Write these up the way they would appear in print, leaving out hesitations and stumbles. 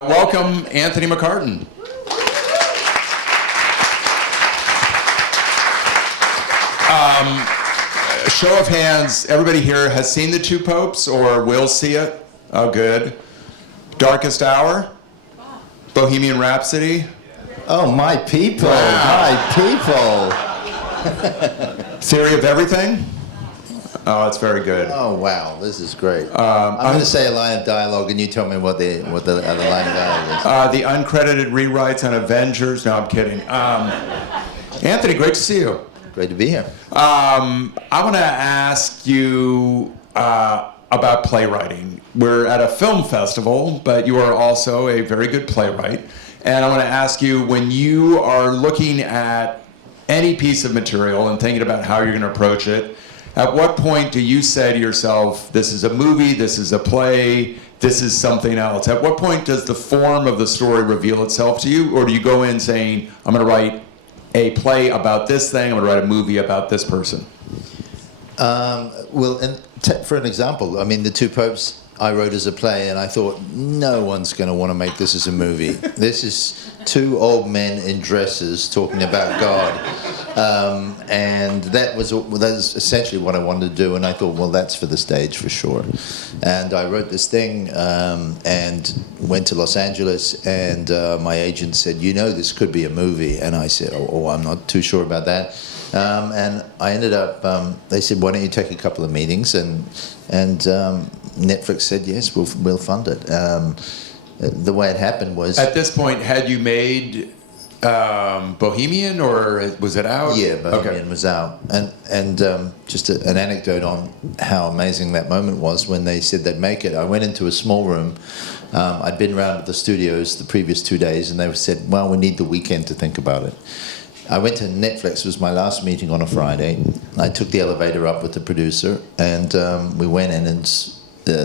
Welcome, Anthony McCarten. Show of hands, everybody here has seen The Two Popes or will see it? Oh, good. Darkest Hour? Bohemian Rhapsody? Oh, my people, Wow. my people. Theory of Everything? Oh, that's very good. Oh, wow, this is great. I'm going to say a line of dialogue, and you tell me what the other line of dialogue is. The uncredited rewrites on Avengers. No, I'm kidding. Anthony, great to see you. Great to be here. I want to ask you about playwriting. We're at a film festival, but you are also a very good playwright. And I want to ask you, when you are looking at any piece of material and thinking about how you're going to approach it, at what point do you say to yourself, this is a movie, this is a play, this is something else? At what point does the form of the story reveal itself to you? Or do you go in saying, I'm going to write a play about this thing, I'm going to write a movie about this person? Well, for an example, I mean, The Two Popes I wrote as a play, and I thought, no one's going to want to make this as a movie. This is two old men in dresses talking about God. And that's essentially what I wanted to do, and I thought, well, that's for the stage for sure. And I wrote this thing and went to Los Angeles, and my agent said, you know, this could be a movie. And I said, oh, I'm not too sure about that. And I ended up, they said, why don't you take a couple of meetings? And Netflix said, yes, we'll fund it. The way it happened was... At this point, had you made Bohemian, or was it out? Yeah, Bohemian was out. And just an anecdote on how amazing that moment was when they said they'd make it. I went into a small room. I'd been around at the studios the previous 2 days, and they said, well, we need the weekend to think about it. I went to Netflix. It was my last meeting on a Friday. I took the elevator up with the producer, and we went in, and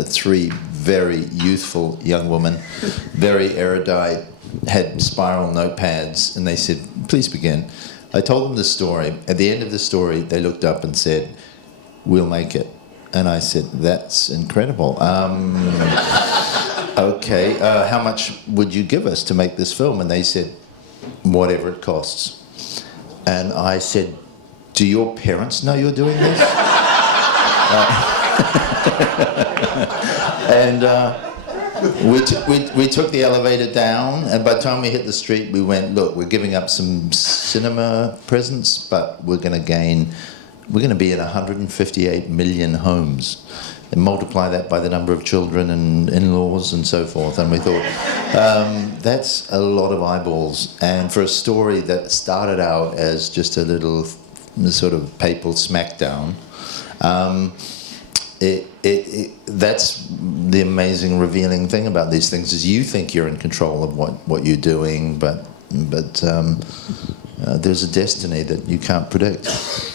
three very youthful young women, very erudite, had spiral notepads, and they said, please begin. I told them the story. At the end of the story, they looked up and said, we'll make it. And I said, that's incredible. Okay, how much would you give us to make this film? And they said, whatever it costs. And I said, do your parents know you're doing this? And we took the elevator down, and by the time we hit the street, we went, look, we're giving up some cinema presence, but we're going to be in 158 million homes. And multiply that by the number of children and in-laws and so forth. And we thought, that's a lot of eyeballs. And for a story that started out as just a little sort of papal smackdown, that's the amazing, revealing thing about these things, is you think you're in control of what you're doing, but there's a destiny that you can't predict.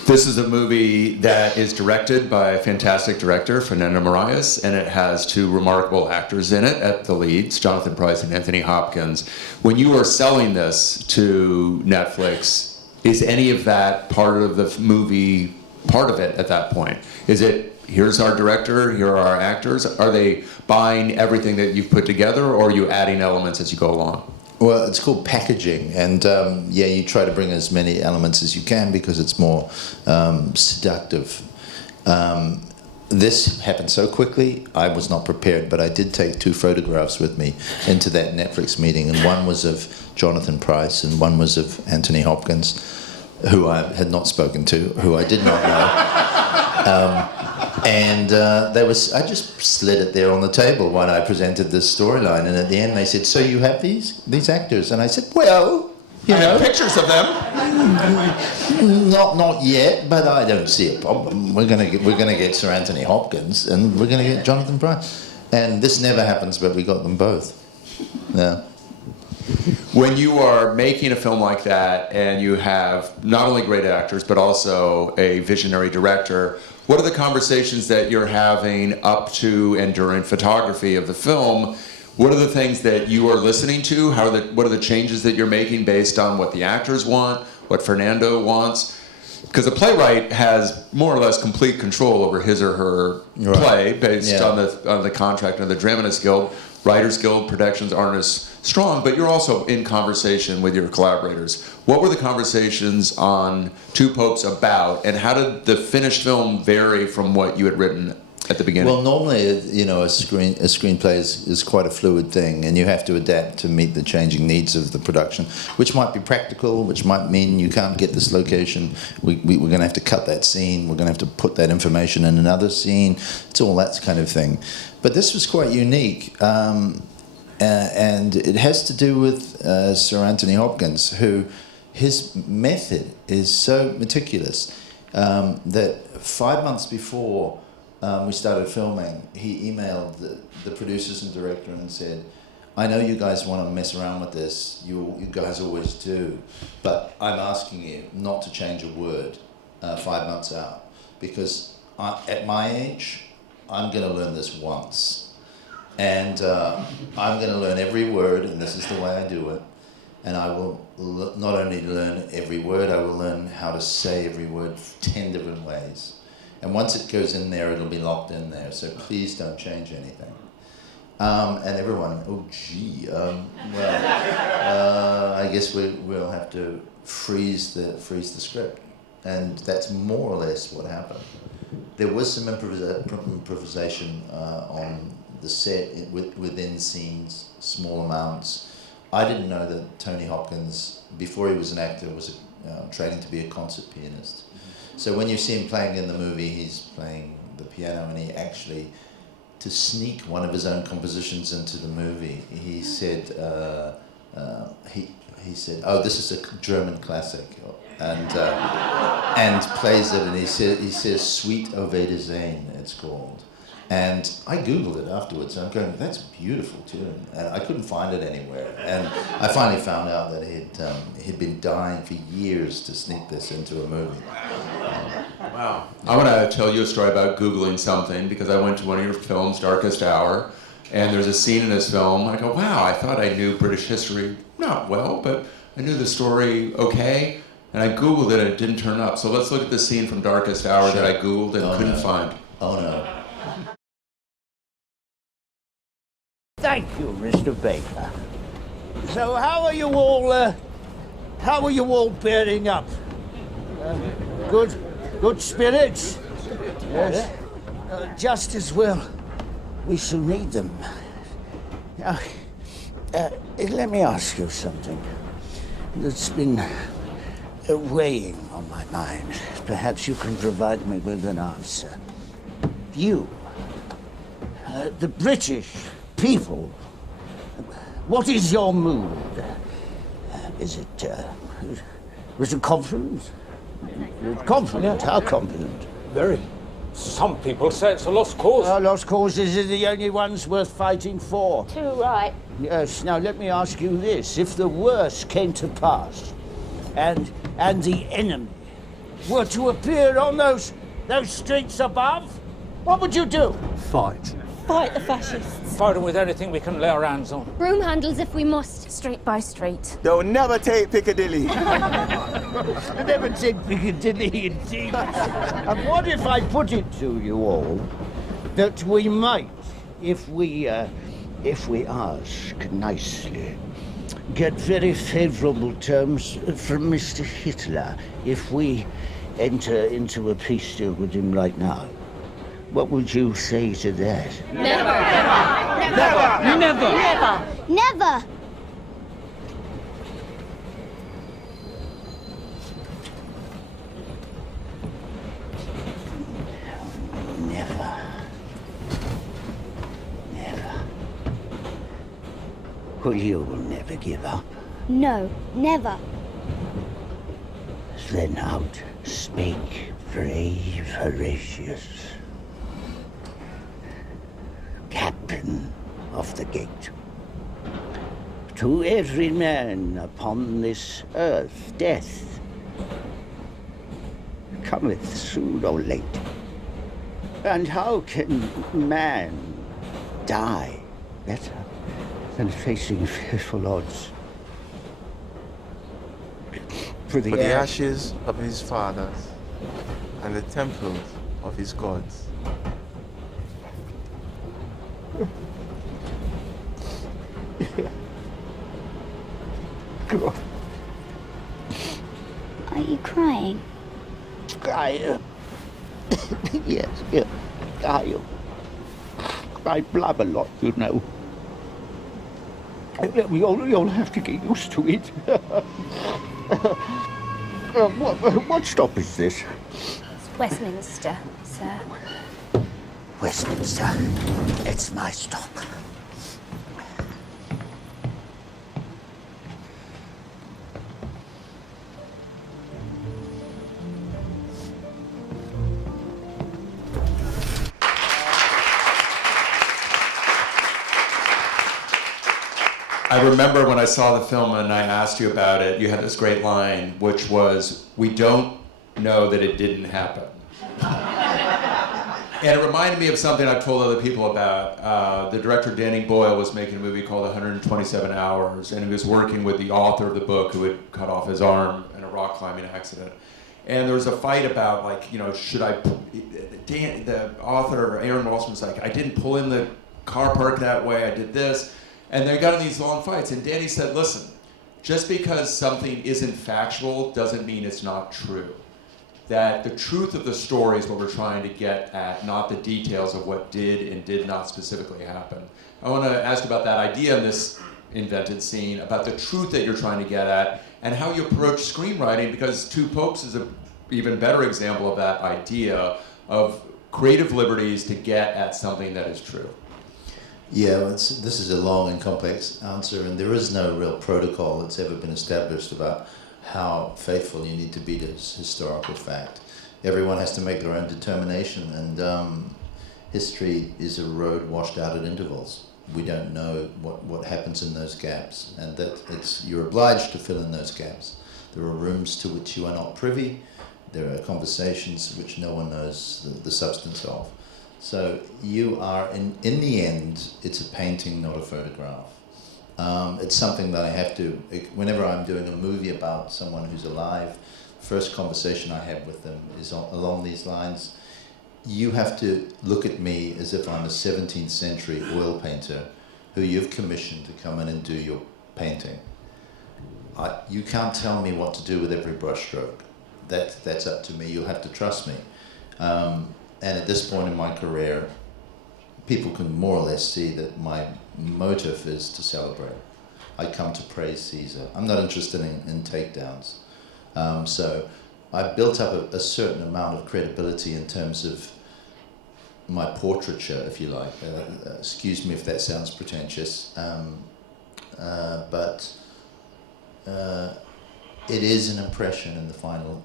This is a movie that is directed by a fantastic director, Fernando Moraes, and it has two remarkable actors in it at the leads, Jonathan Pryce and Anthony Hopkins. When you are selling this to Netflix, is any of that part of the movie part of it at that point? Is it, here's our director, here are our actors? Are they buying everything that you've put together, or are you adding elements as you go along? Well, it's called packaging, and you try to bring as many elements as you can because it's more seductive. This happened so quickly, I was not prepared, but I did take 2 photographs with me into that Netflix meeting, and one was of Jonathan Pryce and one was of Anthony Hopkins, who I had not spoken to, who I did not know. I just slid it there on the table when I presented this storyline, and at the end they said, so you have these actors? And I said, well, I have pictures of them. Not yet, but I don't see a problem. We're gonna get Sir Anthony Hopkins, and we're gonna get Jonathan Pryce. And this never happens, but we got them both. Yeah. When you are making a film like that, and you have not only great actors, but also a visionary director, what are the conversations that you're having up to and during photography of the film? What are the things that you are listening to? What are the changes that you're making based on what the actors want, what Fernando wants? Because a playwright has more or less complete control over his or her play based on the contract of the Dramatists Guild. Writers Guild protections aren't as strong, but you're also in conversation with your collaborators. What were the conversations on Two Popes about, and how did the finished film vary from what you had written at the beginning? Well, normally, you know, a screenplay is quite a fluid thing, and you have to adapt to meet the changing needs of the production, which might be practical, which might mean you can't get this location. We're going to have to cut that scene. We're going to have to put that information in another scene. It's all that kind of thing. But this was quite unique, and it has to do with Sir Anthony Hopkins, who his method is so meticulous that 5 months before we started filming, he emailed the producers and director and said, I know you guys want to mess around with this, you guys always do, but I'm asking you not to change a word 5 months out, because at my age, I'm going to learn this once. And I'm going to learn every word, and this is the way I do it. And I will not only learn every word, I will learn how to say every word 10 different ways. And once it goes in there, it'll be locked in there. So please don't change anything. And everyone, oh gee, I guess we'll have to freeze the script. And that's more or less what happened. There was some improvisation on the set within scenes, small amounts. I didn't know that Tony Hopkins, before he was an actor, was training to be a concert pianist. So when you see him playing in the movie, he's playing the piano, and he actually, to sneak one of his own compositions into the movie, he said, he said, oh, this is a German classic, and plays it, and he says, Suite of Wiedersehen, it's called. And I Googled it afterwards, and I'm going, that's a beautiful tune. And I couldn't find it anywhere. And I finally found out that he'd been dying for years to sneak this into a movie. Wow. I want to tell you a story about Googling something, because I went to one of your films, Darkest Hour, and there's a scene in this film. I go, wow, I thought I knew British history not well, but I knew the story okay. And I Googled it, and it didn't turn up. So let's look at the scene from Darkest Hour that I Googled and couldn't find. Oh, no. Thank you, Mr. Baker. So how are you all bearing up? Good spirits? Yes. Just as well. We shall need them. Now, let me ask you something that's been weighing on my mind. Perhaps you can provide me with an answer. You, the British people, what is your mood? Is it confident? Confident? How confident? Very. Some people say it's a lost cause. Lost causes are the only ones worth fighting for. Too right. Yes, now let me ask you this. If the worst came to pass, and the enemy were to appear on those streets above, what would you do? Fight. Fight the fascists. Fight them with anything we can lay our hands on. Broom handles if we must. Street by street. They'll never take Piccadilly. Never take Piccadilly, indeed. And what if I put it to you all that we might, if we ask nicely, get very favourable terms from Mr. Hitler if we enter into a peace deal with him right now? What would you say to that? Never. Never. Well, you will never give up. No, never. Then out spake brave Horatius, captain of the gate. To every man upon this earth death cometh soon or late. And how can man die better than facing fearful odds? For the ashes of his fathers and the temples of his gods. Go on. Are you crying? Yes, yeah. I blab a lot, you know. You'll have to get used to it. What stop is this? It's Westminster, sir. Westminster. It's my stop. I remember when I saw the film and I asked you about it, you had this great line, which was, "We don't know that it didn't happen." And it reminded me of something I've told other people about. The director, Danny Boyle, was making a movie called 127 Hours, and he was working with the author of the book who had cut off his arm in a rock climbing accident. And there was a fight about, like, you know, should I... the author, Aaron Walshman, was like, I didn't pull in the car park that way, I did this. And they got in these long fights, and Danny said, listen, just because something isn't factual doesn't mean it's not true. That the truth of the story is what we're trying to get at, not the details of what did and did not specifically happen. I want to ask about that idea in this invented scene, about the truth that you're trying to get at, and how you approach screenwriting, because Two Popes is an even better example of that idea of creative liberties to get at something that is true. Yeah, this is a long and complex answer, and there is no real protocol that's ever been established about how faithful you need to be to historical fact. Everyone has to make their own determination, and history is a road washed out at intervals. We don't know what happens in those gaps, and that you're obliged to fill in those gaps. There are rooms to which you are not privy. There are conversations which no one knows the substance of. So you are, in the end, it's a painting, not a photograph. It's something that I have to, whenever I'm doing a movie about someone who's alive, first conversation I have with them is along these lines. You have to look at me as if I'm a 17th century oil painter who you've commissioned to come in and do your painting. You can't tell me what to do with every brushstroke. That's up to me. You'll have to trust me. And at this point in my career, people can more or less see that my motive is to celebrate. I come to praise Caesar. I'm not interested in takedowns. So I built up a certain amount of credibility in terms of my portraiture, if you like. Excuse me if that sounds pretentious, but it is an impression in the final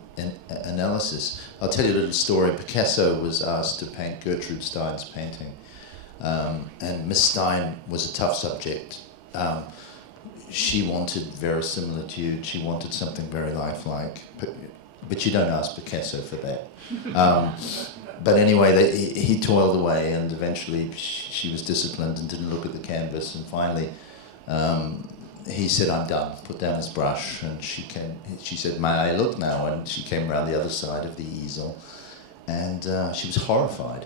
analysis. I'll tell you a little story. Picasso was asked to paint Gertrude Stein's painting, and Miss Stein was a tough subject. She wanted verisimilitude, she wanted something very lifelike, but you don't ask Picasso for that. But anyway, he toiled away, and eventually she was disciplined and didn't look at the canvas, and finally he said, I'm done, put down his brush, and she said, may I look now? And she came around the other side of the easel, and she was horrified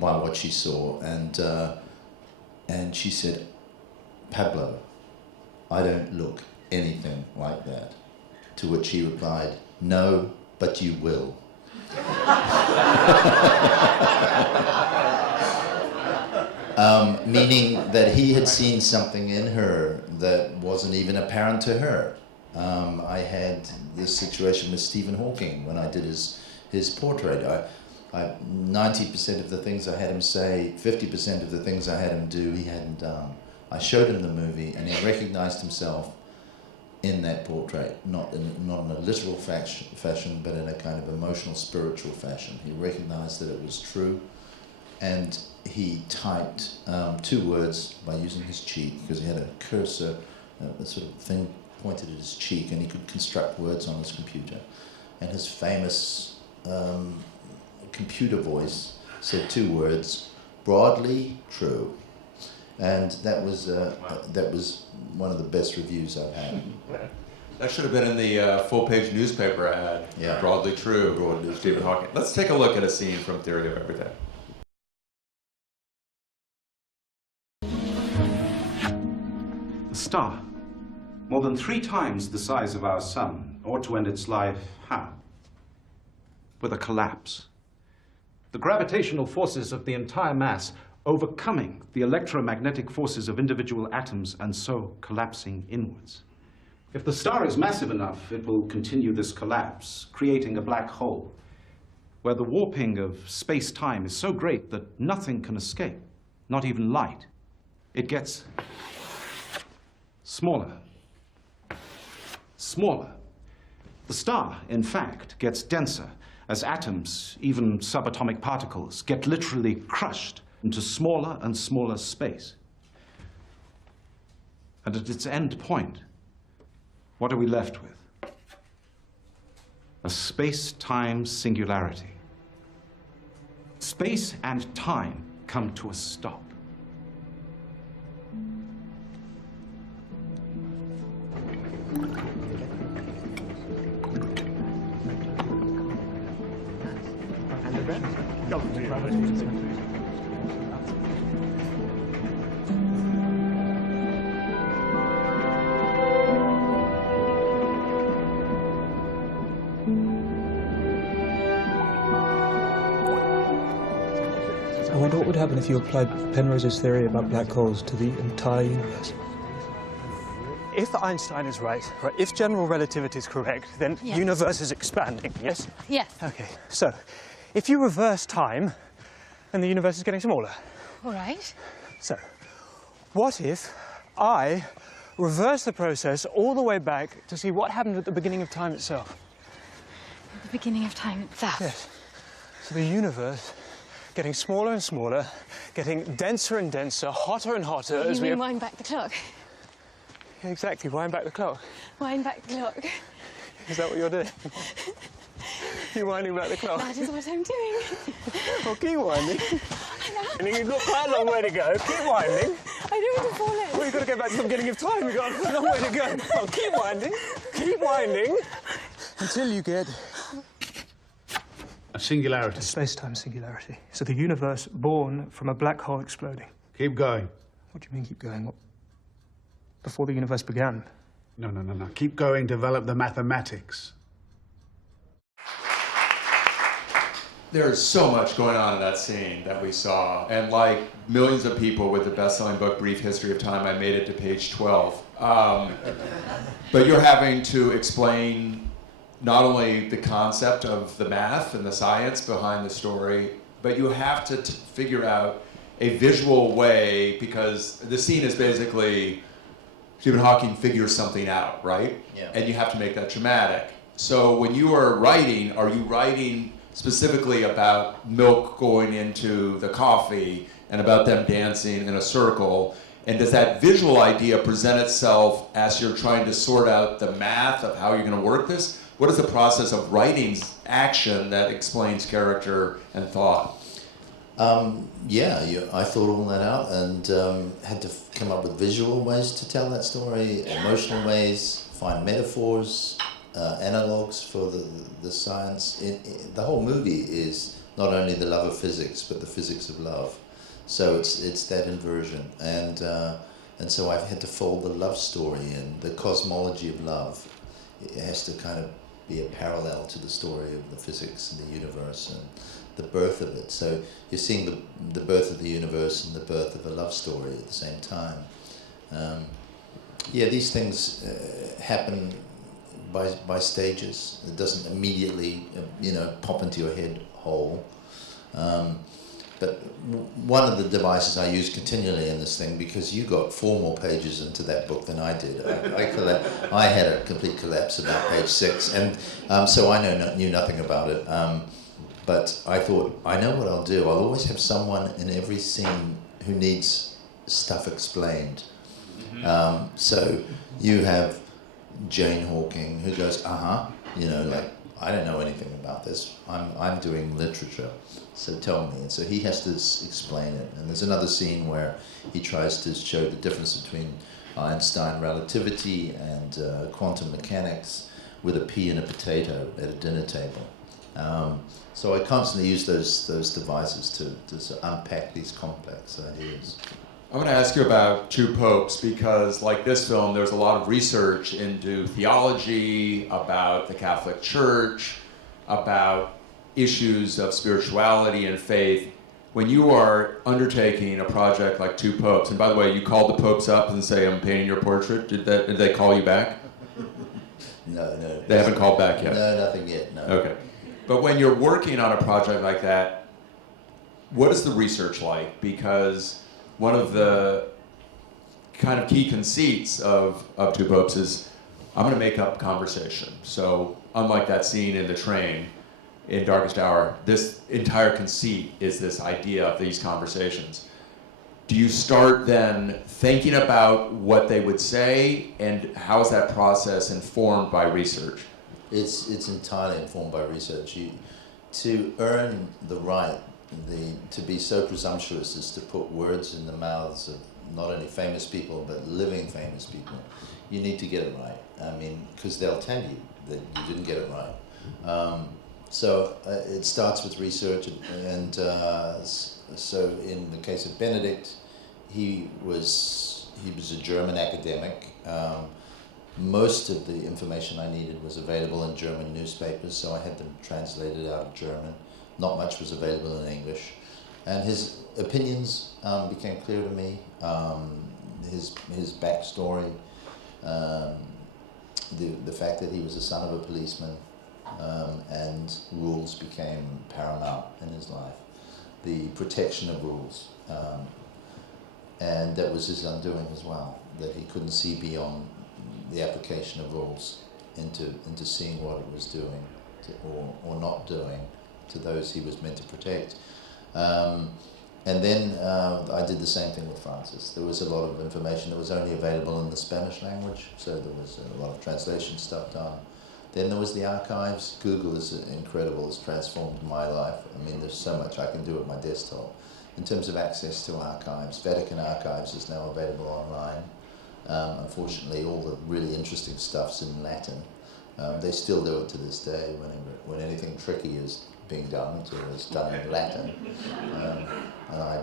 by what she saw, and she said, Pablo, I don't look anything like that. To which he replied, no, but you will. Meaning that he had seen something in her that wasn't even apparent to her. I had this situation with Stephen Hawking when I did his portrait. 90% of the things I had him say, 50% of the things I had him do, he hadn't done. I showed him the movie, and he recognized himself in that portrait, not in a literal fashion, but in a kind of emotional, spiritual fashion. He recognized that it was true, and he typed 2 words by using his cheek, because he had a cursor, a sort of thing pointed at his cheek, and he could construct words on his computer. And his famous computer voice said 2 words, broadly true. And that was one of the best reviews I've had. That should have been in the full-page newspaper ad. Yeah. Broadly true, Stephen Hawking. Let's take a look at a scene from Theory of Everything. star, more than 3 times the size of our sun, ought to end its life how? With a collapse. The gravitational forces of the entire mass overcoming the electromagnetic forces of individual atoms and so collapsing inwards. If the star is massive enough, it will continue this collapse, creating a black hole, where the warping of space-time is so great that nothing can escape, not even light. It gets smaller, smaller. The star, in fact, gets denser as atoms, even subatomic particles, get literally crushed into smaller and smaller space. And at its end point, what are we left with? A space-time singularity. Space and time come to a stop. I wonder what would happen if you applied Penrose's theory about black holes to the entire universe. If Einstein is right, if general relativity is correct, then the universe is expanding, yes? Yes. Okay, so if you reverse time, then the universe is getting smaller. All right. So, what if I reverse the process all the way back to see what happened at the beginning of time itself? At the beginning of time itself? Yes. So the universe getting smaller and smaller, getting denser and denser, hotter and hotter You as we... mean wind back the clock? Exactly, wind back the clock. Wind back the clock. Is that what you're doing? You're winding back the clock? That is what I'm doing. Well, keep winding. And you've got quite a long way to go. Keep winding. I don't want to fall in. Well, you've got to go back to the beginning of time. You've got a long way to go. Well, keep winding. Keep winding. Until you get... a singularity. A space-time singularity. So the universe born from a black hole exploding. Keep going. What do you mean keep going? What? Before the universe began? No. Keep going, develop the mathematics. There's so much going on in that scene that we saw. And like millions of people with the best-selling book, Brief History of Time, I made it to page 12. But you're having to explain not only the concept of the math and the science behind the story, but you have to figure out a visual way, because the scene is basically Stephen Hawking figures something out, right? Yeah. And you have to make that dramatic. So when you are writing specifically about milk going into the coffee and about them dancing in a circle? And does that visual idea present itself as you're trying to sort out the math of how you're going to work this? What is the process of writing action that explains character and thought? I thought all that out and had to come up with visual ways to tell that story, emotional ways, find metaphors, analogues for the science. The whole movie is not only the love of physics, but the physics of love. So it's that inversion, and so I've had to fold the love story and the cosmology of love. It has to kind of be a parallel to the story of the physics and the universe and the birth of it. So you're seeing the birth of the universe and the birth of a love story at the same time. These things happen by stages. It doesn't immediately, pop into your head whole. But one of the devices I use continually in this thing, because you got 4 more pages into that book than I did. I had a complete collapse about page 6, and so I knew nothing about it. But I thought, I know what I'll do. I'll always have someone in every scene who needs stuff explained. So you have Jane Hawking, who goes, I don't know anything about this. I'm doing literature, so tell me. And so he has to explain it. And there's another scene where he tries to show the difference between Einstein relativity and quantum mechanics with a pea and a potato at a dinner table. So I constantly use those devices to unpack these complex ideas. I want to ask you about Two Popes because, like this film, there's a lot of research into theology, about the Catholic Church, about issues of spirituality and faith. When you are undertaking a project like Two Popes, and by the way, you called the popes up and say, I'm painting your portrait. Did they call you back? No. They haven't called back yet? No, nothing yet, no. Okay. But when you're working on a project like that, what is the research like? Because one of the kind of key conceits of Two Popes is, I'm going to make up conversation. So unlike that scene in the train in Darkest Hour, this entire conceit is this idea of these conversations. Do you start then thinking about what they would say, and how is that process informed by research? It's entirely informed by research. To earn the right, to be so presumptuous as to put words in the mouths of not only famous people but living famous people, you need to get it right. I mean, because they'll tell you that you didn't get it right. So it starts with research, and so in the case of Benedict, he was a German academic. Most of the information I needed was available in German newspapers, so I had them translated out of German. Not much was available in English. And his opinions became clear to me. His backstory, the fact that he was the son of a policeman, and rules became paramount in his life. The protection of rules. And that was his undoing as well, that he couldn't see beyond the application of rules into seeing what it was doing or not doing to those he was meant to protect. And then I did the same thing with Francis. There was a lot of information that was only available in the Spanish language, so there was a lot of translation stuff done. Then there was the archives. Google is incredible, it's transformed my life. I mean, there's so much I can do at my desktop. In terms of access to archives, Vatican Archives is now available online. Unfortunately, all the really interesting stuff's in Latin. They still do it to this day. When anything tricky is being done, it's done in Latin. And I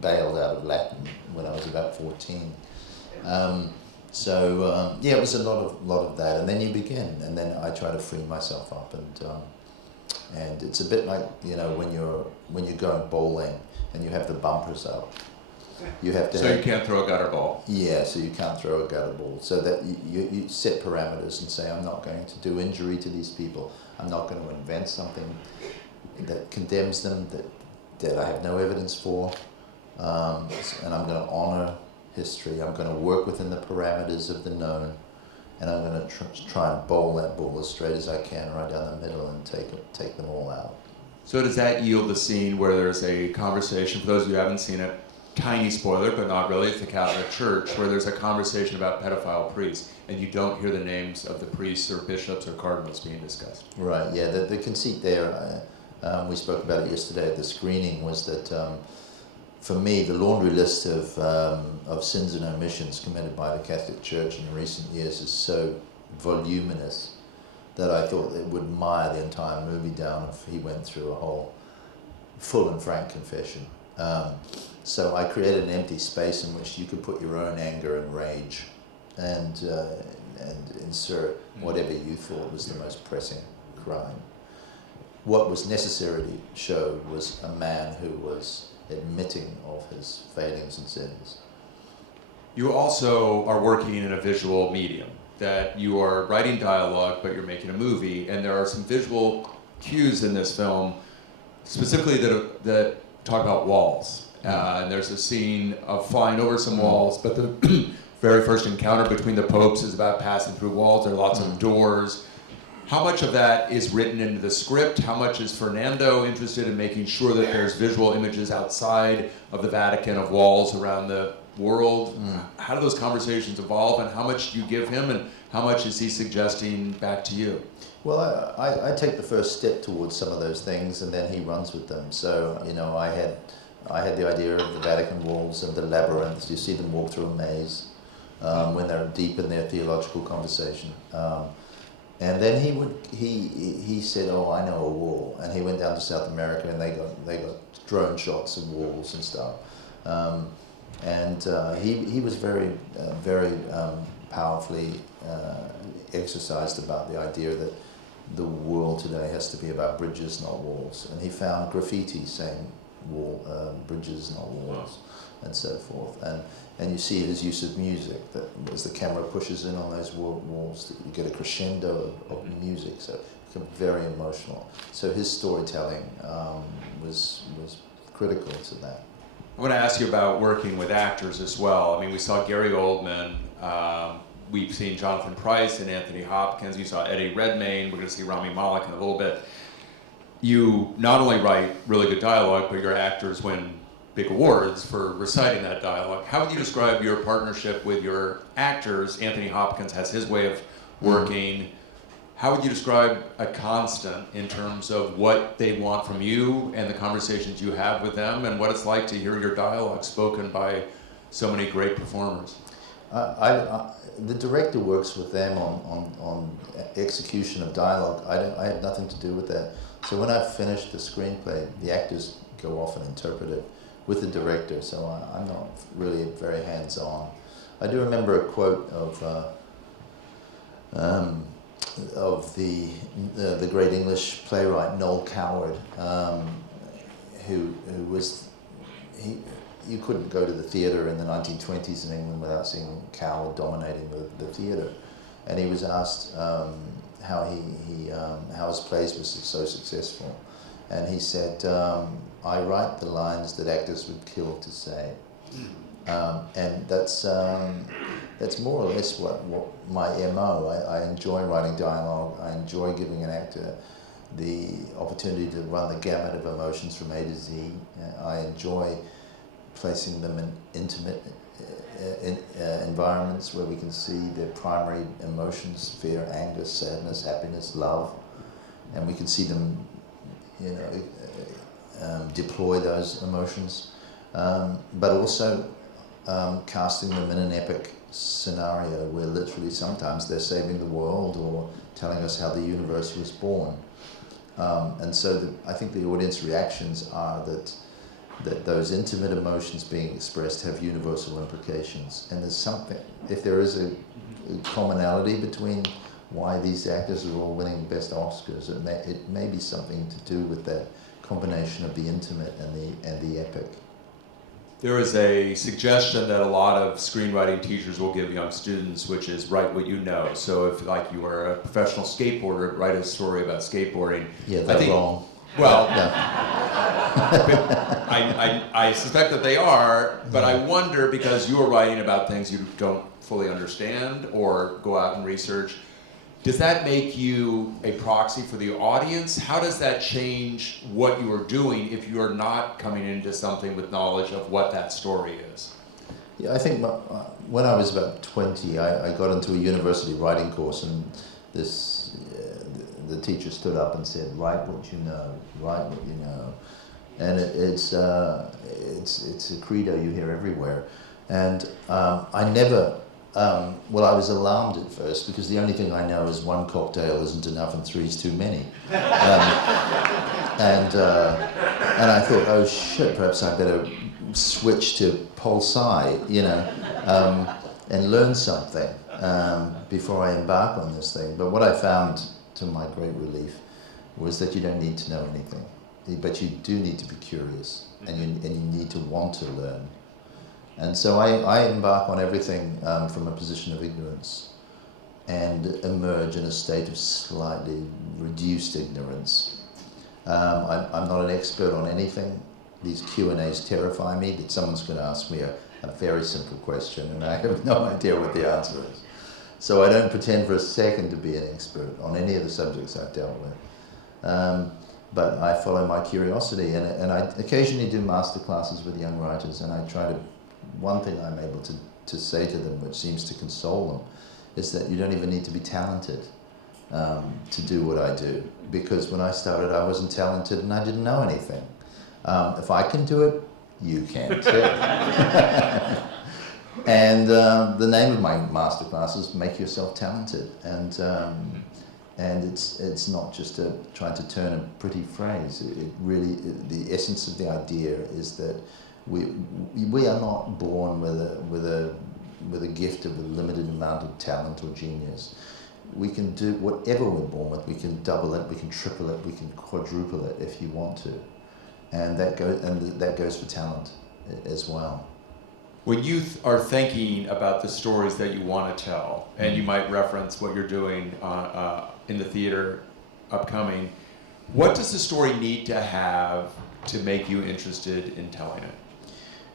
bailed out of Latin when I was about 14. So yeah, it was a lot of that, and then you begin, and then I try to free myself up, and it's a bit like, you know, when you're going bowling and you have the bumpers up. You have to. So you can't throw a gutter ball. Yeah, so you can't throw a gutter ball. So that you set parameters and say, I'm not going to do injury to these people. I'm not going to invent something that condemns them, that I have no evidence for, and I'm going to honor history. I'm going to work within the parameters of the known, and I'm going to try and bowl that ball as straight as I can right down the middle and take them all out. So does that yield the scene where there's a conversation, for those of you who haven't seen it, tiny spoiler, but not really, it's the Catholic Church, where there's a conversation about pedophile priests, and you don't hear the names of the priests or bishops or cardinals being discussed. Right, yeah, the conceit there, we spoke about it yesterday at the screening, was that for me, the laundry list of sins and omissions committed by the Catholic Church in recent years is so voluminous that I thought it would mire the entire movie down if he went through a whole full and frank confession. So I created an empty space in which you could put your own anger and rage and insert whatever you thought was the most pressing crime. What was necessary to show was a man who was admitting of his failings and sins. You also are working in a visual medium, that you are writing dialogue, but you're making a movie, and there are some visual cues in this film, specifically that talk about walls. And there's a scene of flying over some walls, but the very first encounter between the popes is about passing through walls. There are lots of doors. How much of that is written into the script? How much is Fernando interested in making sure that there's visual images outside of the Vatican of walls around the world? How do those conversations evolve, and how much do you give him, and how much is he suggesting back to you? Well, I take the first step towards some of those things, and then he runs with them. So, you know, I had the idea of the Vatican walls and the labyrinths. You see them walk through a maze when they're deep in their theological conversation. And then he said, "Oh, I know a wall," and he went down to South America, and they got drone shots of walls and stuff. And he was very powerfully exercised about the idea that the world today has to be about bridges, not walls. And he found graffiti saying bridges, not walls, and so forth. And you see his use of music, that as the camera pushes in on those walls, that you get a crescendo of music, so it becomes very emotional. So his storytelling was critical to that. I want to ask you about working with actors as well. I mean, we saw Gary Oldman, we've seen Jonathan Pryce and Anthony Hopkins, you saw Eddie Redmayne, we're going to see Rami Malek in a little bit. You not only write really good dialogue, but your actors win big awards for reciting that dialogue. How would you describe your partnership with your actors? Anthony Hopkins has his way of working. How would you describe a constant in terms of what they want from you and the conversations you have with them, and what it's like to hear your dialogue spoken by so many great performers? The director works with them on execution of dialogue. I have nothing to do with that. So when I've finished the screenplay, the actors go off and interpret it with the director, so I'm not really very hands-on. I do remember a quote of the great English playwright Noel Coward, who was you couldn't go to the theatre in the 1920s in England without seeing Coward dominating the theatre, and he was asked how his plays were so successful, and he said, "I write the lines that actors would kill to say," and that's more or less what my MO. I enjoy writing dialogue. I enjoy giving an actor the opportunity to run the gamut of emotions from A to Z. I enjoy placing them in intimate environments where we can see their primary emotions: fear, anger, sadness, happiness, love, and we can see them, deploy those emotions, but also casting them in an epic scenario where literally sometimes they're saving the world or telling us how the universe was born. And so I think the audience reactions are that those intimate emotions being expressed have universal implications. And there's something, if there is a commonality between why these actors are all winning Best Oscars, it may be something to do with that combination of the intimate and the epic. There is a suggestion that a lot of screenwriting teachers will give young students, which is write what you know. So if, like, you are a professional skateboarder, write a story about skateboarding. Yeah, they're wrong. Well, yeah. I suspect that they are, but I wonder, because you are writing about things you don't fully understand or go out and research, does that make you a proxy for the audience? How does that change what you are doing if you are not coming into something with knowledge of what that story is? Yeah, I think when I was about 20, I got into a university writing course, and the teacher stood up and said, "Write what you know, write what you know," and it's a credo you hear everywhere, and I never. Well, I was alarmed at first because the only thing I know is one cocktail isn't enough and three's too many, and I thought, oh shit, perhaps I better switch to pol sci, and learn something before I embark on this thing. But what I found, to my great relief, was that you don't need to know anything, but you do need to be curious, and you need to want to learn. And so I embark on everything from a position of ignorance and emerge in a state of slightly reduced ignorance. I'm not an expert on anything. These Q&As terrify me, that someone's going to ask me a very simple question and I have no idea what the answer is. So I don't pretend for a second to be an expert on any of the subjects I've dealt with. But I follow my curiosity, and I occasionally do master classes with young writers, and I try to. One thing I'm able to say to them, which seems to console them, is that you don't even need to be talented to do what I do. Because when I started, I wasn't talented and I didn't know anything. If I can do it, you can too. And the name of my masterclass is Make Yourself Talented. And it's not just trying to turn a pretty phrase. The essence of the idea is that we are not born with a gift of a limited amount of talent or genius. We can do whatever we're born with. We can double it, we can triple it, we can quadruple it if you want to, and that goes for talent as well. When you are thinking about the stories that you want to tell, and you might reference what you're doing in the theater upcoming, what does the story need to have to make you interested in telling it?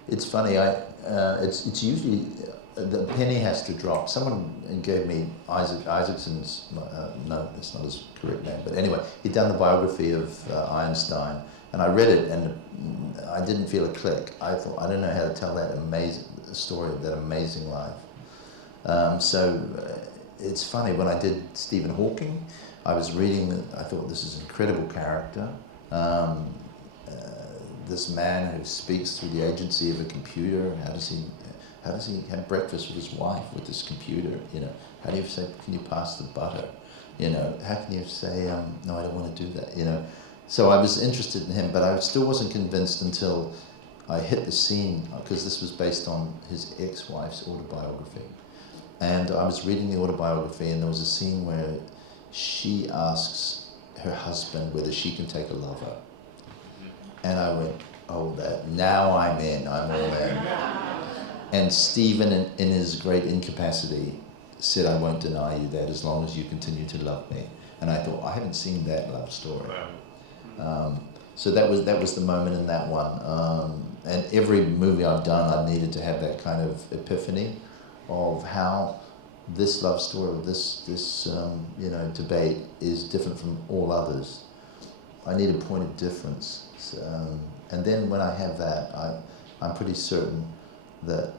It's funny. It's usually the penny has to drop. Someone gave me Isaacson's. No, that's not his correct name. But anyway, he'd done the biography of Einstein, and I read it, and I didn't feel a click. I thought, I don't know how to tell that amazing story of that amazing life. It's funny, when I did Stephen Hawking, I was reading it, I thought, this is an incredible character. This man who speaks through the agency of a computer. How does he have breakfast with his wife with this computer? You know, how do you say, can you pass the butter? You know, how can you say, no, I don't want to do that? You know, so I was interested in him, but I still wasn't convinced until I hit the scene, because this was based on his ex-wife's autobiography. And I was reading the autobiography, and there was a scene where she asks her husband whether she can take a lover. And I went, oh, now I'm in, I'm all in. And Stephen, in his great incapacity, said, I won't deny you that as long as you continue to love me. And I thought, I haven't seen that love story. So that was the moment in that one. And every movie I've done, I've needed to have that kind of epiphany of how this love story, this debate is different from all others. I need a point of difference. And then when I have that, I'm pretty certain that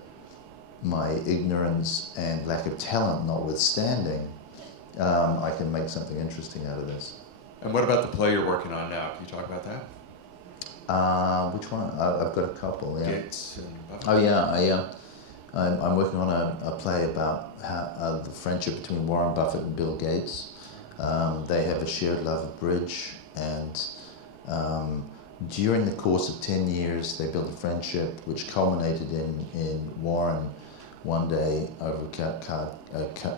my ignorance and lack of talent notwithstanding, I can make something interesting out of this. And what about the play you're working on now? Can you talk about that? Which one? I've got a couple, yeah. Gates and Buffett. Oh, yeah. I'm working on a play about how, the friendship between Warren Buffett and Bill Gates. They have a shared love of bridge, and during the course of 10 years, they built a friendship which culminated in Warren one day over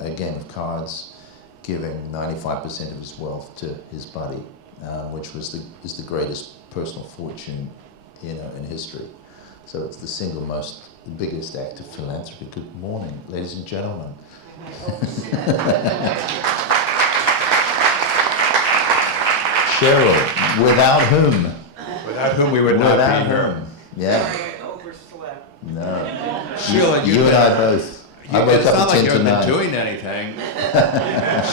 a game of cards giving 95% of his wealth to his buddy, which is the greatest personal fortune, in history. So it's the biggest act of philanthropy. Good morning, ladies and gentlemen. Cheryl, without whom? Without whom we would not be here. Yeah. Sorry, I overslept. No. Sheila, you and I both. I woke it's up not at like 10 you to 9. haven't been doing anything.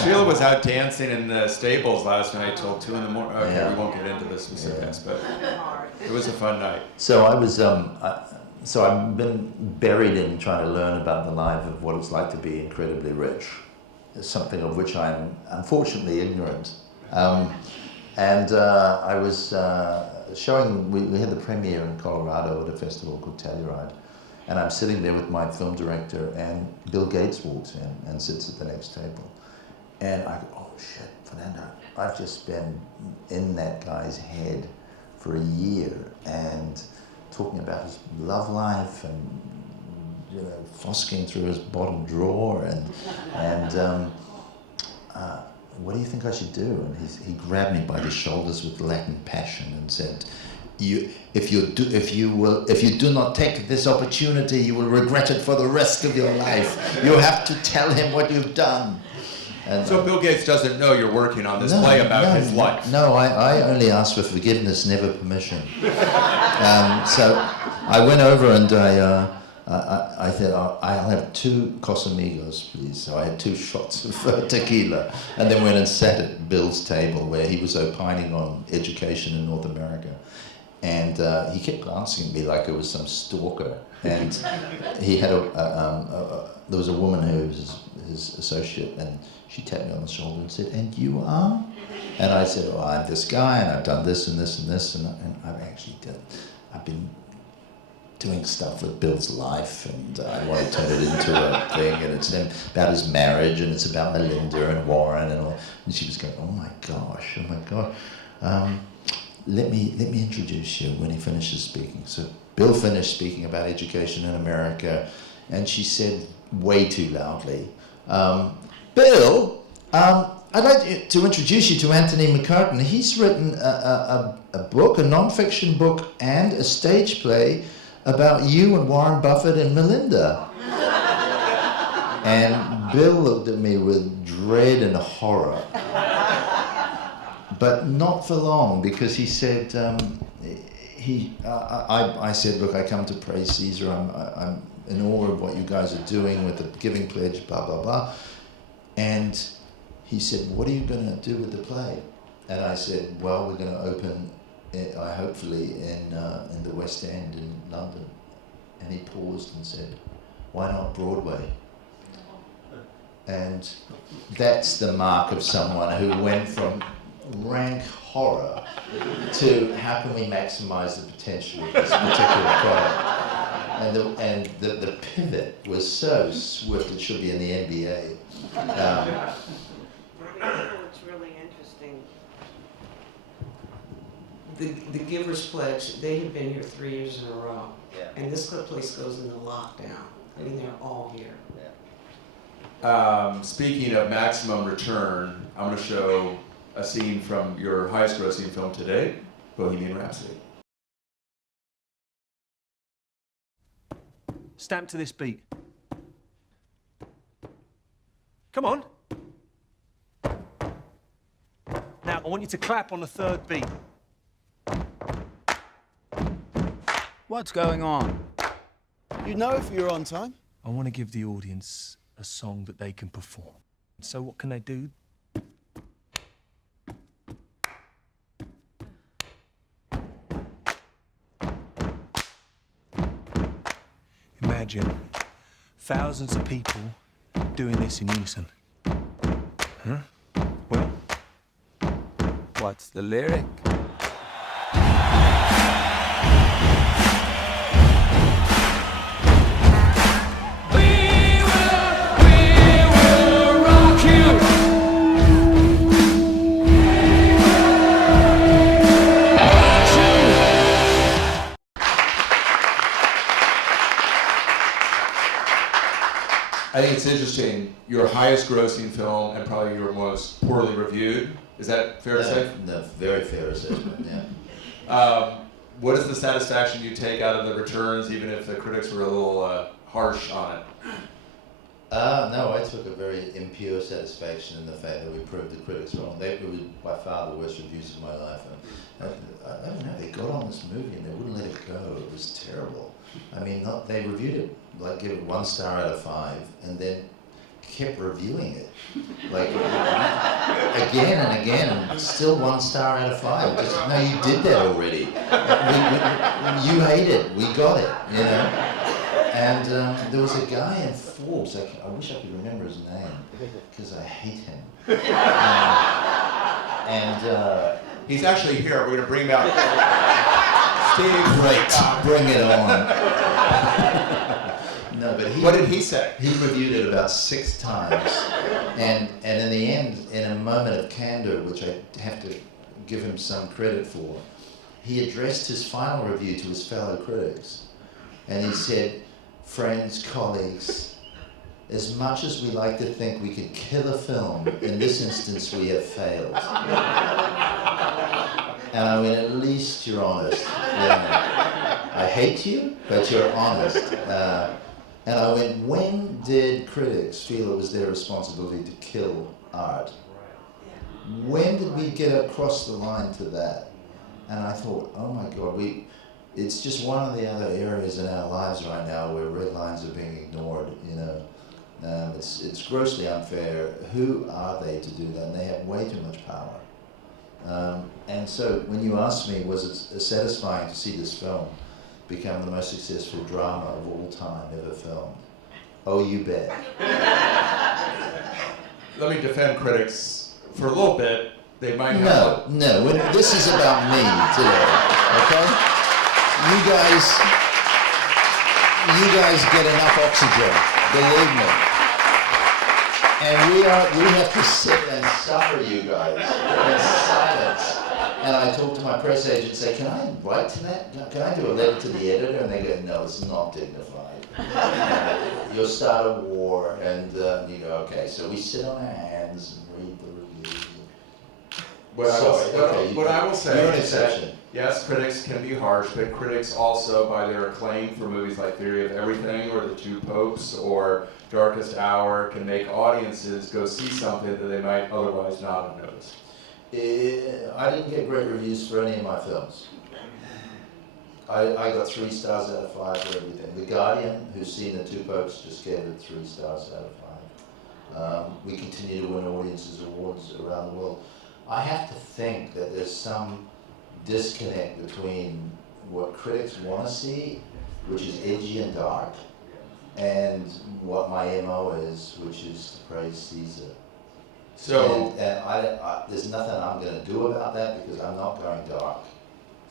Sheila was out dancing in the stables last night till 2 in the morning. Okay, Yeah. we won't get into the specifics, but it was a fun night. So I was, so I've been buried in trying to learn about the life of what it's like to be incredibly rich. It's something of which I'm unfortunately ignorant. And I was showing, we had the premiere in Colorado at a festival called Telluride. And I'm sitting there with my film director, and Bill Gates walks in and sits at the next table. And I go, oh shit, Fernando, I've just been in that guy's head for a year and talking about his love life and, fosking through his bottom drawer and what do you think I should do? And he grabbed me by the shoulders with Latin passion and said, if you do not take this opportunity, you will regret it for the rest of your life. You have to tell him what you've done. And so Bill Gates doesn't know you're working on this play about his life. No, I only asked for forgiveness, never permission. So I went over and I said, I'll have 2 Casamigos, please. So I had 2 shots of tequila, and then went and sat at Bill's table where he was opining on education in North America. And he kept glancing at me like I was some stalker. And he had there was a woman who was his associate, and she tapped me on the shoulder and said, "And you are?" And I said, "Oh, I'm this guy, and I've done this and this and this, and I've been doing stuff with Bill's life, and I want to turn it into a thing, and it's about his marriage, and it's about Melinda and Warren and all." And she was going, oh my gosh. Let me introduce you when he finishes speaking. So Bill finished speaking about education in America, and she said way too loudly, Bill, I'd like to introduce you to Anthony McCarten. He's written a book, a non-fiction book, and a stage play about you and Warren Buffett and Melinda. And Bill looked at me with dread and horror. But not for long, because he said, I said, look, I come to praise Caesar. I'm in awe of what you guys are doing with the Giving Pledge, blah, blah, blah. And he said, what are you going to do with the play? And I said, well, we're going to open it, hopefully in the West End in London. And he paused and said, why not Broadway? And that's the mark of someone who went from rank horror to how can we maximize the potential of this particular product. And the pivot was so swift, it should be in the NBA. What's really interesting, the Givers Pledge, they have been here 3 years in a row. Yeah. And this place goes into lockdown. I mean, they're all here. Speaking of maximum return, I'm going to show a scene from your highest grossing film to date, Bohemian Rhapsody. Stamp to this beat. Come on. Now, I want you to clap on the third beat. What's going on? You know if you're on time? I want to give the audience a song that they can perform. So what can they do? Imagine thousands of people doing this in unison. Huh? Well, What's the lyric? I think it's interesting, your highest grossing film and probably your most poorly reviewed. Is that fair to say? No, very fair assessment, yeah. What is the satisfaction you take out of the returns, even if the critics were a little harsh on it? No, I took a very impure satisfaction in the fact that we proved the critics wrong. They were by far the worst reviews of my life. I don't know, they got on this movie and they wouldn't let it go. It was terrible. I mean, they reviewed it, like give it 1 star out of 5, and then kept reviewing it. Like, again and again, and still 1 star out of 5. Just, no, you did that already. You hate it, we got it, you know? And there was a guy in Forbes, I wish I could remember his name, because I hate him. He's actually here. We're going to bring him out. Steve, Great, bring it on. No, but what did he say? He reviewed it about 6 times, and in the end, in a moment of candor, which I have to give him some credit for, he addressed his final review to his fellow critics, and he said, friends, colleagues, as much as we like to think we could kill a film, in this instance we have failed. And I mean, at least you're honest. You know, I hate you, but you're honest. And I went, when did critics feel it was their responsibility to kill art? When did we get across the line to that? And I thought, oh my God, it's just one of the other areas in our lives right now where red lines are being ignored, you know. It's grossly unfair. Who are they to do that? And they have way too much power. And so when you asked me, was it satisfying to see this film become the most successful drama of all time ever filmed? Oh, you bet. Let me defend critics for a little bit. They might have... No, this is about me today, okay? You guys get enough oxygen, believe me. And we have to sit and suffer you guys in silence And I talk to my press agent and say, can I write to that? Can I do a letter to the editor? And they go, no, it's not dignified. You'll start a war. And you go, okay. So we sit on our hands and read the reviews. What I will say you're an is that, exception. yes, critics can be harsh, but critics also, by their acclaim for movies like Theory of Everything or The Two Popes or Darkest Hour, can make audiences go see something that they might otherwise not have noticed. I didn't get great reviews for any of my films. I got 3 stars out of 5 for everything. The Guardian, who's seen The Two Popes, just gave it 3 stars out of 5. We continue to win audiences awards around the world. I have to think that there's some disconnect between what critics want to see, which is edgy and dark, and what my MO is, which is to praise Caesar. So, and there's nothing I'm going to do about that because I'm not going dark.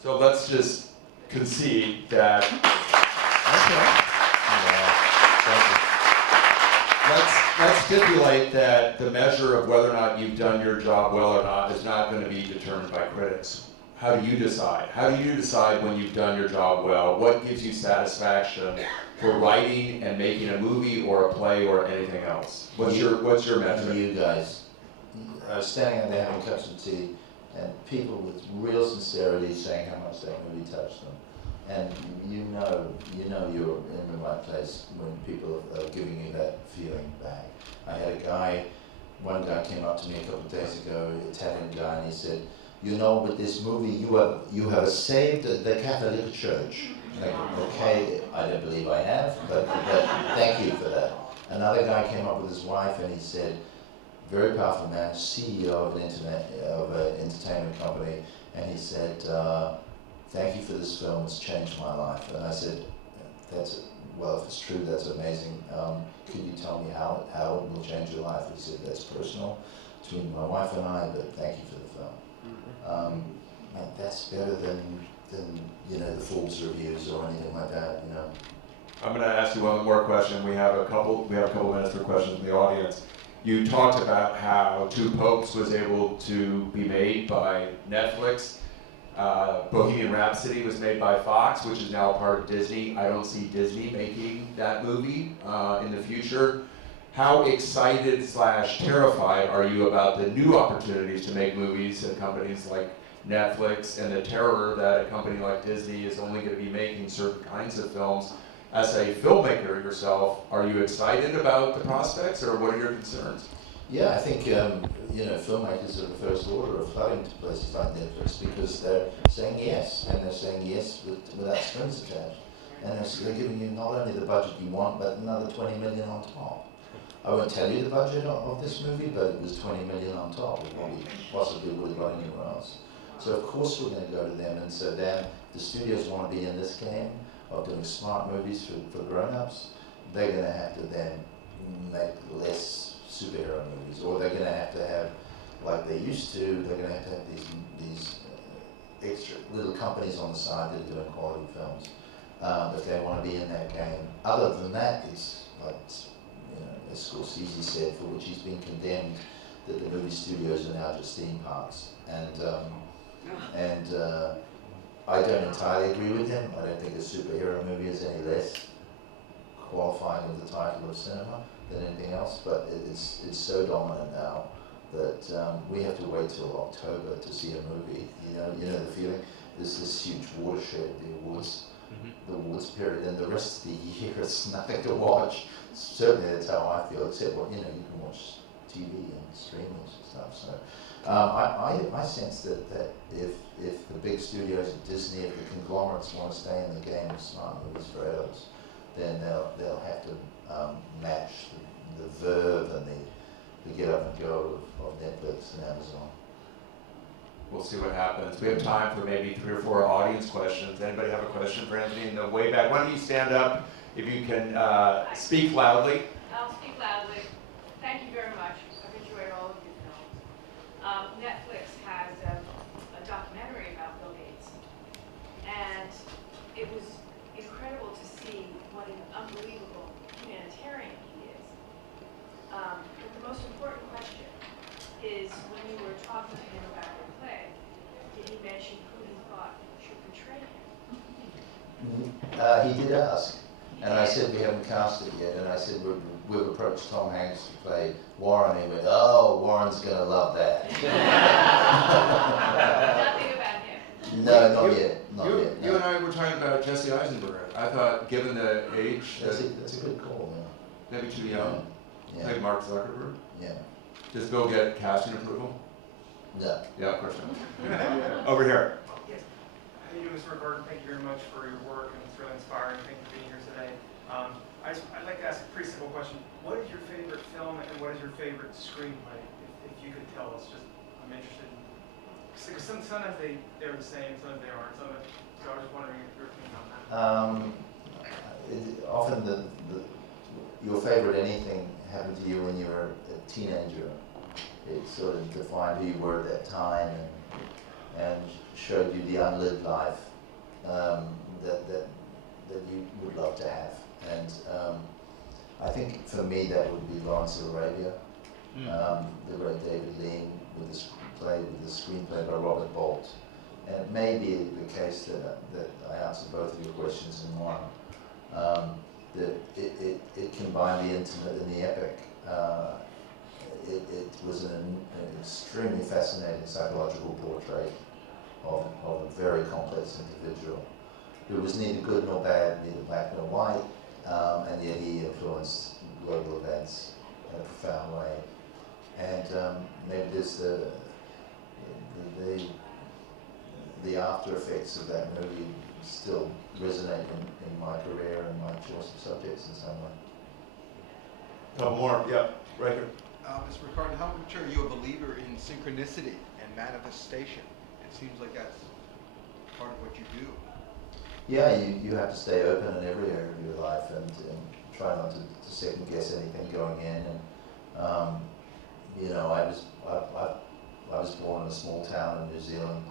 So let's just concede that. Let's stipulate that the measure of whether or not you've done your job well or not is not going to be determined by critics. How do you decide? How do you decide when you've done your job well? What gives you satisfaction for writing and making a movie or a play or anything else? What's your metric? You guys. I was standing out there having cups of tea, and people with real sincerity saying how much that movie touched them. And you know you're in the right place when people are giving you that feeling back. I had one guy came up to me a couple of days ago, an Italian guy, and he said, you know, with this movie you have saved the Catholic Church. And I go, okay, I don't believe I have, but thank you for that. Another guy came up with his wife and he said, very powerful man, CEO of an entertainment company, and he said, thank you for this film, it's changed my life. And I said, well, if it's true, that's amazing. Could you tell me how it will change your life? He said, that's personal between my wife and I, but thank you for the film. And that's better than the Forbes reviews or anything like that, I'm going to ask you one more question. We have a couple minutes for questions from the audience. You talked about how Two Popes was able to be made by Netflix. Bohemian Rhapsody was made by Fox, which is now part of Disney. I don't see Disney making that movie in the future. How excited / terrified are you about the new opportunities to make movies at companies like Netflix and the terror that a company like Disney is only going to be making certain kinds of films? As a filmmaker yourself, are you excited about the prospects, or what are your concerns? Yeah, I think filmmakers are the first order of flooding to places like Netflix because they're saying yes, and they're saying yes without strings attached, and they're giving you not only the budget you want, but another 20 million on top. I won't tell you the budget of this movie, but it was 20 million on top of what we possibly would have got anywhere else. So of course we're going to go to them and say, damn, the studios want to be in this game of doing smart movies for grown-ups. They're going to have to then make less superhero movies, or they're going to have, like they used to, they're going to have these extra little companies on the side that are doing quality films. If they want to be in that game. Other than that, it's like, as Scorsese said, for which he's been condemned, that the movie studios are now just theme parks. And I don't entirely agree with him. I don't think a superhero movie is any less qualifying with the title of cinema than anything else, but it's so dominant now that we have to wait till October to see a movie. You know the feeling. There's this huge watershed, the awards period, and the rest of the year it's nothing to watch. Certainly that's how I feel, except you can watch TV and streaming and stuff. So I sense that if the big studios at Disney, if the conglomerates want to stay in the game of smart movies for adults, then they'll have to match the verve and the get up and go of Netflix and Amazon. We'll see what happens. We have time for maybe 3 or 4 audience questions. Anybody have a question for Anthony in the way back? Why don't you stand up if you can speak loudly? I'll speak loudly. Thank you very much. I've enjoyed all of your films. Netflix has a documentary about Bill Gates, and it was incredible to see what an unbelievable humanitarian he is. But the most important question is, when you were talking to him about your play, did he He did ask. And I said, we haven't cast it yet. And I said, we've approached Tom Hanks to play Warren. And he went, oh, Warren's going to love that. Nothing about him. No, not yet. Not yet. No. You and I were talking about Jesse Eisenberg. I thought, given the age, That's a good call, maybe too young. Yeah. Like Mark Zuckerberg. Yeah. Does Bill get casting approval? No. Yeah, of course not. Over here. Yes. How you doing, Mr. McCarten? Thank you very much for your work, and it's really inspiring. Thank you for being here today. I'd like to ask a pretty simple question. What is your favorite film, and what is your favorite screenplay? If you could tell us, I'm interested in. Because sometimes they're the same, sometimes they aren't. So I was just wondering if your opinion on that. Often your favorite anything happened to you when you were a teenager. It sort of defined who you were at that time and showed you the unlived life that you would love to have. And I think for me that would be Lawrence of Arabia, the great David Lean with the screenplay by Robert Bolt. And it may be the case that I answer both of your questions in one. That it combined the intimate and the epic. It was an extremely fascinating psychological portrait of a very complex individual who was neither good nor bad, neither black nor white, and yet he influenced global events in a profound way. And maybe there's the after effects of that movie still resonate in my career and my choice of subjects in some way. Couple more, yeah, right here. Mr. McCarten, how much are you a believer in synchronicity and manifestation? It seems like that's part of what you do. Yeah, you have to stay open in every area of your life and try not to second guess anything going in. And you know, I was born in a small town in New Zealand,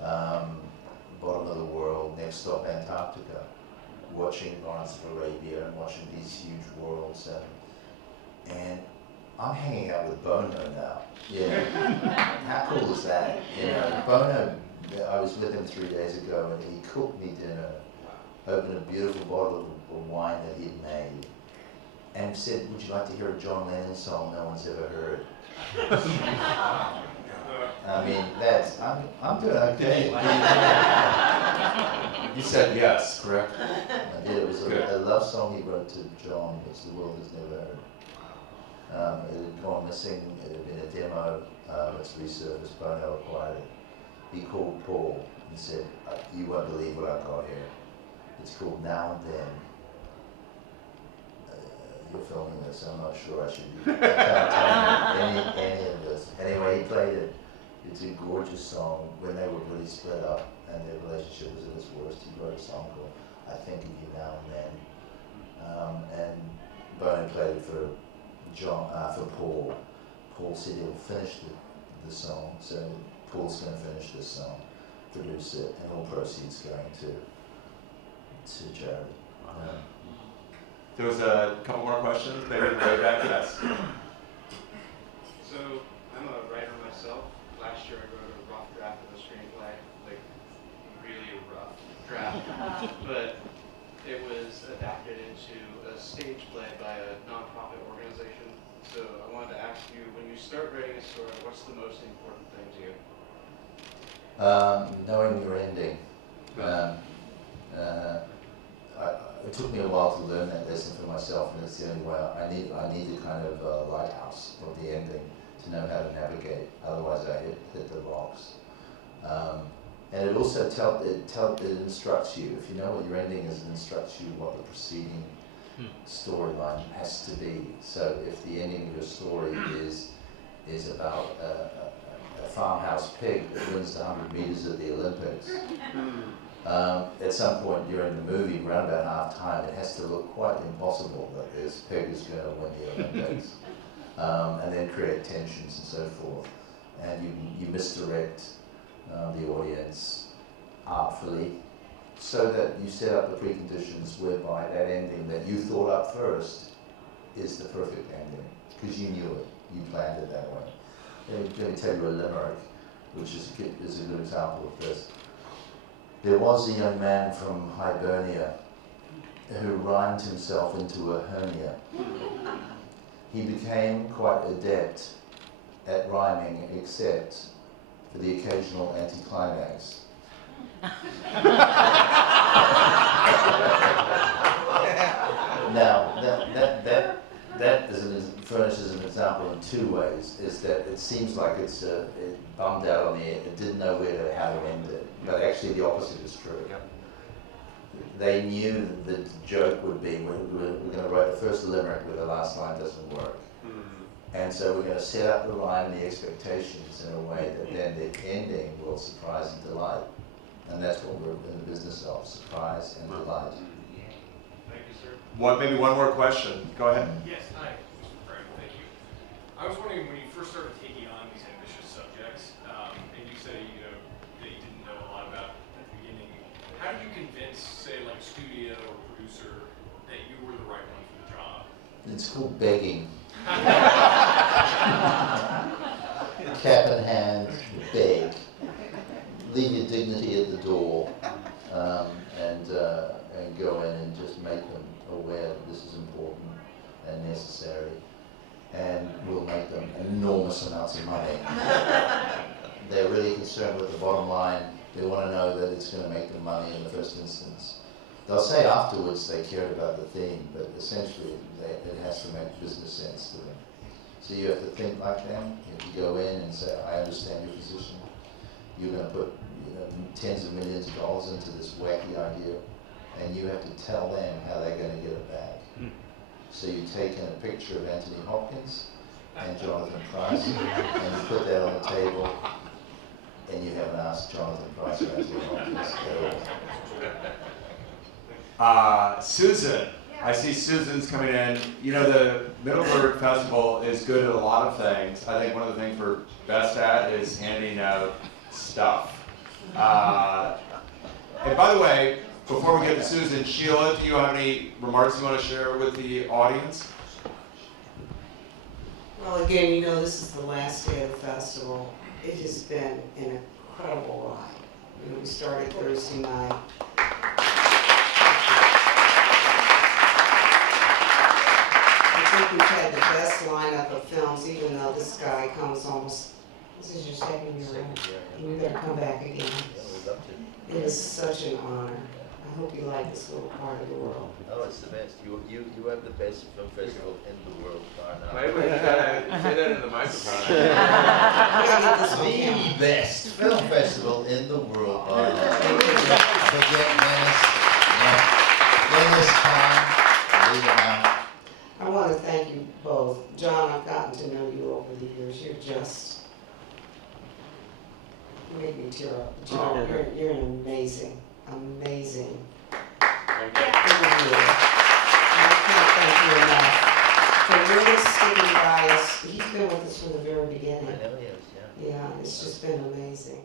bottom of the world, next stop Antarctica, watching Lawrence of Arabia and watching these huge worlds, and I'm hanging out with Bono now. Yeah, how cool is that? You know, Bono. I was with him 3 days ago, and he cooked me dinner, opened a beautiful bottle of wine that he had made, and said, "Would you like to hear a John Lennon song no one's ever heard?" I mean, I'm doing okay. You said yes, correct? I did. It was a love song he wrote to John, which the world has never heard. It had gone missing. It had been a demo. It's resurfaced. Bono acquired it. He called Paul and said, "You won't believe what I've got here. It's called Now and Then." You're filming this. I'm not sure I should be. I can't tell you any of this. Anyway, he played it. It's a gorgeous song. When they were really split up and their relationship was at its worst, he wrote a song called "I Think of You Now and Then." And Bono played it for Paul. Paul said he'll finish the song, so Paul's going to finish this song, produce it, and all proceeds going to charity. There was a couple more questions, maybe right back, yes. So, I'm a writer myself. Last year I wrote a rough draft of a screenplay, like really rough draft, but it was adapted into a stage play by a nonprofit organization. So I wanted to ask you, when you start writing a story, what's the most important thing to you? Knowing your ending. It took me a while to learn that lesson for myself, and it's the only way. I need a kind of lighthouse of the ending to know how to navigate. Otherwise, I hit the rocks. And it also it instructs you. If you know what your ending is, it instructs you what the preceding storyline has to be. So if the ending of your story is about a farmhouse pig that wins the 100 meters at the Olympics, at some point during the movie, around about half time, it has to look quite impossible that this pig is going to win the Olympics, and then create tensions and so forth. And you misdirect the audience artfully, so that you set up the preconditions whereby that ending that you thought up first is the perfect ending, because you knew it, you planned it that way. Let me tell you a limerick, which is a good example of this. There was a young man from Hibernia who rhymed himself into a hernia. He became quite adept at rhyming, except for the occasional anticlimax. Now, that furnishes an example in two ways. Is that it seems like it bummed out on the end, it didn't know how to end it, but actually the opposite is true. They knew that the joke would be, we're going to write the first limerick where the last line doesn't work. And so we're going to set up the rhyme and the expectations in a way that then the ending will surprise and delight. And that's what we're in the business of, surprise and delight. Thank you, sir. Maybe one more question. Go ahead. Yes, hi. Frank, thank you. I was wondering, when you first started taking on these ambitious subjects, and you say, that you didn't know a lot about at the beginning, how did you convince, say, like a studio or producer that you were the right one for the job? It's called begging. Cap in hand, beg. Leave your dignity at the door, and go in and just make them aware that this is important and necessary, and we'll make them enormous amounts of money. They're really concerned with the bottom line. They want to know that it's going to make them money in the first instance. They'll say afterwards they cared about the theme, but essentially it has to make business sense to them. So you have to think like them. You have to go in and say, I understand your position. You're going to put tens of millions of dollars into this wacky idea, and you have to tell them how they're going to get it back. So you take in a picture of Anthony Hopkins and Jonathan Pryce, and you put that on the table, and you haven't asked Jonathan Pryce or Anthony Hopkins at all. Susan, I see Susan's coming in. The Middleburg Festival is good at a lot of things. I think one of the things we're best at is handing out stuff. And by the way, before we get to Susan, Sheila, do you have any remarks you want to share with the audience? Well, again, this is the last day of the festival. It has been an incredible ride. We started Thursday night. I think we've had the best lineup of films, even though this guy comes almost. This is your second year, right? And you better come back again. It is such an honor. I hope you like this little part of the world. Oh, it's the best. You have the best film festival in the world by now. Maybe you gotta say that in the microphone. The best film festival in the world by now. Forget Venice. Venice, Cannes, leave it out. I want to thank you both. John, I've gotten to know you over the years. You make me tear up. John, you're amazing. Amazing. Thank you. I can't thank you enough for really sticking by us. He's been with us from the very beginning. I know he is, yeah. Yeah, it's just been amazing.